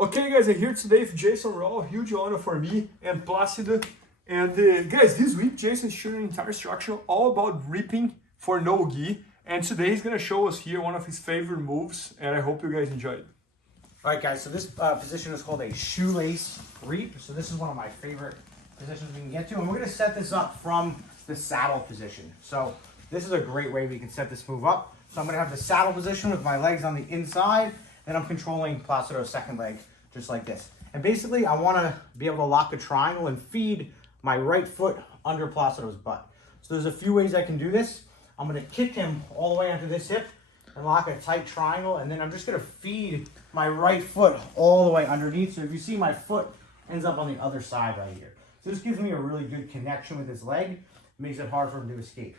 Okay guys, I'm here today with Jason Raw, huge honor for me and Plácido. And guys, this week Jason is showing an entire instruction all about ripping for no gi. And today he's gonna show us here one of his favorite moves, and I hope you guys enjoy it. All right guys, so this position is called a shoelace reap. So this is one of my favorite positions we can get to. And we're gonna set this up from the saddle position. So this is a great way we can set this move up. So I'm gonna have the saddle position with my legs on the inside, and I'm controlling Plácido's second leg, just like this. And basically, I wanna be able to lock a triangle and feed my right foot under Plácido's butt. So there's a few ways I can do this. I'm gonna kick him all the way onto this hip and lock a tight triangle, and then I'm just gonna feed my right foot all the way underneath. So if you see, my foot ends up on the other side right here. So this gives me a really good connection with his leg. It makes it hard for him to escape.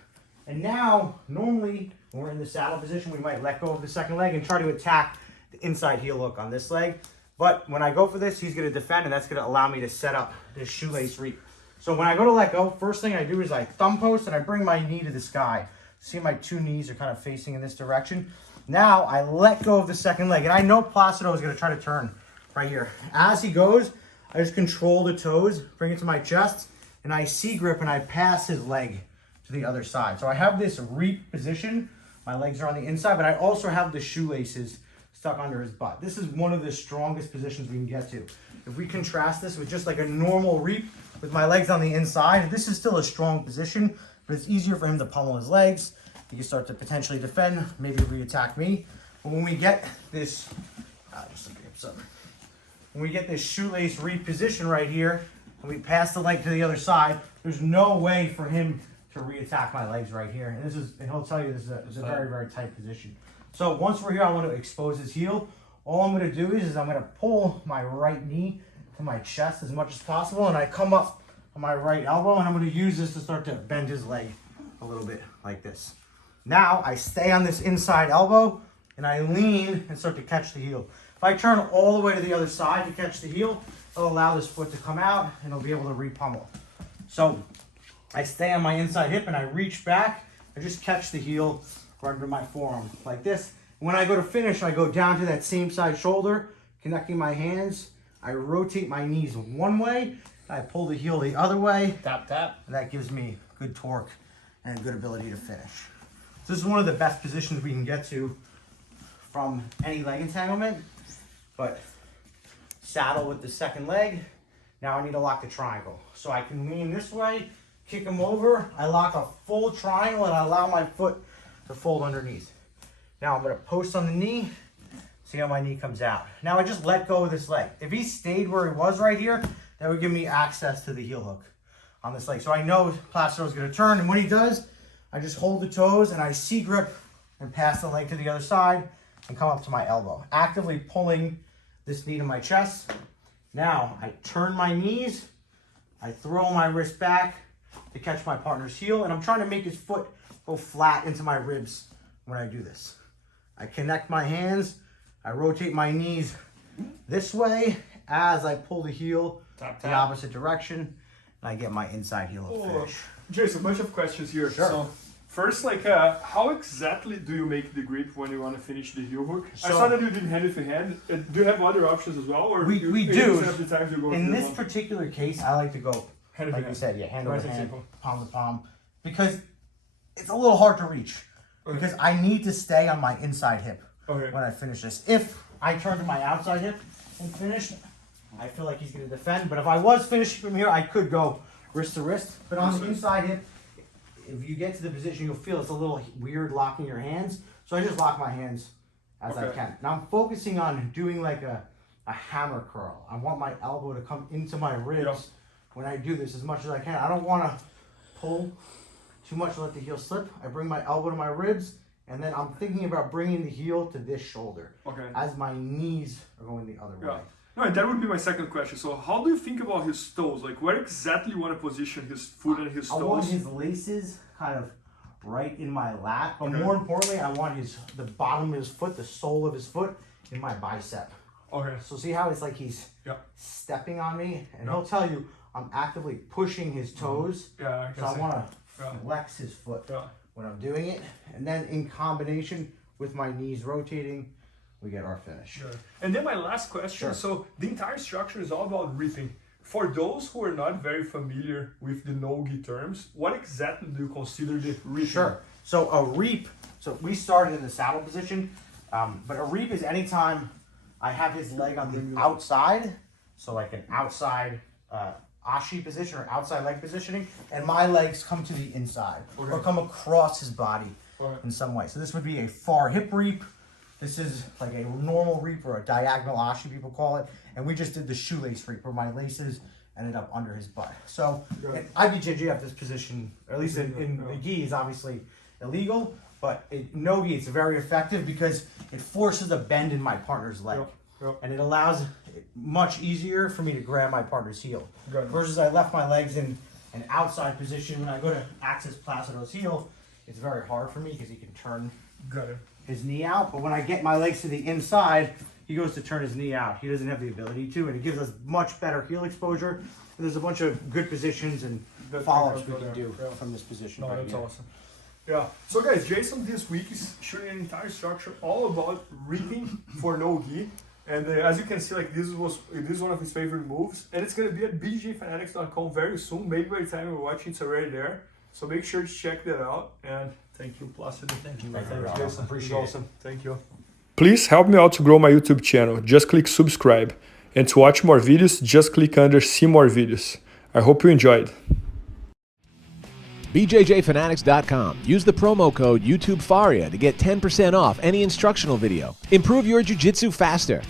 And now, normally, when we're in the saddle position, we might let go of the second leg and try to attack the inside heel hook on this leg. But when I go for this, he's gonna defend, and that's gonna allow me to set up this shoelace reap. So when I go to let go, first thing I do is I thumb post and I bring my knee to the sky. See, my two knees are kind of facing in this direction. Now I let go of the second leg, and I know Plácido is gonna try to turn right here. As he goes, I just control the toes, bring it to my chest, and I C-grip and I pass his leg to the other side. So I have this reap position. My legs are on the inside, but I also have the shoelaces stuck under his butt. This is one of the strongest positions we can get to. If we contrast this with just like a normal reap with my legs on the inside, this is still a strong position, but it's easier for him to pummel his legs. He can start to potentially defend, maybe re-attack me. But when we get this, when we get this shoelace reap position right here, and we pass the leg to the other side, there's no way for him to re-attack my legs right here. And he'll tell you this is a very, very tight position. So once we're here, I want to expose his heel. All I'm going to do is I'm going to pull my right knee to my chest as much as possible, and I come up on my right elbow, and I'm going to use this to start to bend his leg a little bit like this. Now I stay on this inside elbow, and I lean and start to catch the heel. If I turn all the way to the other side to catch the heel, it'll allow this foot to come out, and it'll be able to re-pummel. So I stay on my inside hip, and I reach back. I just catch the heel right under my forearm like this. When I go to finish, I go down to that same side shoulder, connecting my hands. I rotate my knees one way, I pull the heel the other way. Tap, tap. And that gives me good torque and good ability to finish. So this is one of the best positions we can get to from any leg entanglement. But saddle with the second leg. Now I need to lock the triangle. So I can lean this way, kick him over. I lock a full triangle, and I allow my foot to fold underneath. Now I'm gonna post on the knee. See how my knee comes out. Now I just let go of this leg. If he stayed where he was right here, that would give me access to the heel hook on this leg. So I know Plácido is gonna turn, and when he does, I just hold the toes and I C-grip and pass the leg to the other side and come up to my elbow, actively pulling this knee to my chest. Now I turn my knees, I throw my wrist back to catch my partner's heel, and I'm trying to make his foot go flat into my ribs when I do this. I connect my hands, I rotate my knees this way as I pull the heel the opposite direction, and I get my inside heel hook finish. Jason, a bunch of questions here. Sure. So first, how exactly do you make the grip when you want to finish the heel hook? I saw that you did hand with hand. Do you have other options as well? Or we do. The times you go in this particular case, I like to go, hand like you said, hand over hand, simple. palm to palm, because it's a little hard to reach. Okay. Because I need to stay on my inside hip when I finish this. If I turn to my outside hip and finish, I feel like he's going to defend. But if I was finishing from here, I could go wrist to wrist. But on the inside hip, if you get to the position, you'll feel it's a little weird locking your hands. So I just lock my hands as I can. Now I'm focusing on doing like a hammer curl. I want my elbow to come into my ribs when I do this as much as I can. I don't want to pull too much to let the heel slip. I bring my elbow to my ribs, and then I'm thinking about bringing the heel to this shoulder as my knees are going the other way. No, and that would be my second question. So how do you think about his toes? Like, where exactly you want to position his foot and his toes? I want his laces kind of right in my lap, but more importantly, I want the bottom of his foot, the sole of his foot, in my bicep. So see how it's like he's stepping on me? And he'll tell you I'm actively pushing his toes. So I want to flex his foot when I'm doing it. And then in combination with my knees rotating, we get our finish. Sure. And then my last question, Sure. so the entire structure is all about reaping. For those who are not very familiar with the no-gi terms, what exactly do you consider the reaping? Sure. So a reap, so we started in the saddle position, but a reap is anytime I have his leg on the outside, so like an outside ashi position or outside leg positioning, and my legs come to the inside or come across his body in some way. So this would be a far hip reap. This is like a normal reap or a diagonal ashi, people call it. And we just did the shoelace reap where my laces ended up under his butt. So in IBJJF, this position, or at least in the gi, is obviously illegal, but no gi, it's very effective because it forces a bend in my partner's leg. And it allows it much easier for me to grab my partner's heel. Versus I left my legs in an outside position. When I go to access Placido's heel, it's very hard for me because he can turn his knee out. But when I get my legs to the inside, he goes to turn his knee out. He doesn't have the ability to, and it gives us much better heel exposure. And there's a bunch of good positions and follow-ups we can do from this position. No, that's awesome. Yeah. So guys, Jason this week is showing an entire structure all about reaping for no gi. And as you can see, like this is one of his favorite moves, and it's gonna be at bjjfanatics.com very soon. Maybe by the time you're watching, it's already there. So make sure to check that out. And thank you, Placido. Thank you. Jason. Appreciate it. Awesome. Thank you. Please help me out to grow my YouTube channel. Just click subscribe, and to watch more videos, just click under see more videos. I hope you enjoyed. BJJFanatics.com. Use the promo code YouTube Faria to get 10% off any instructional video. Improve your jiu-jitsu faster.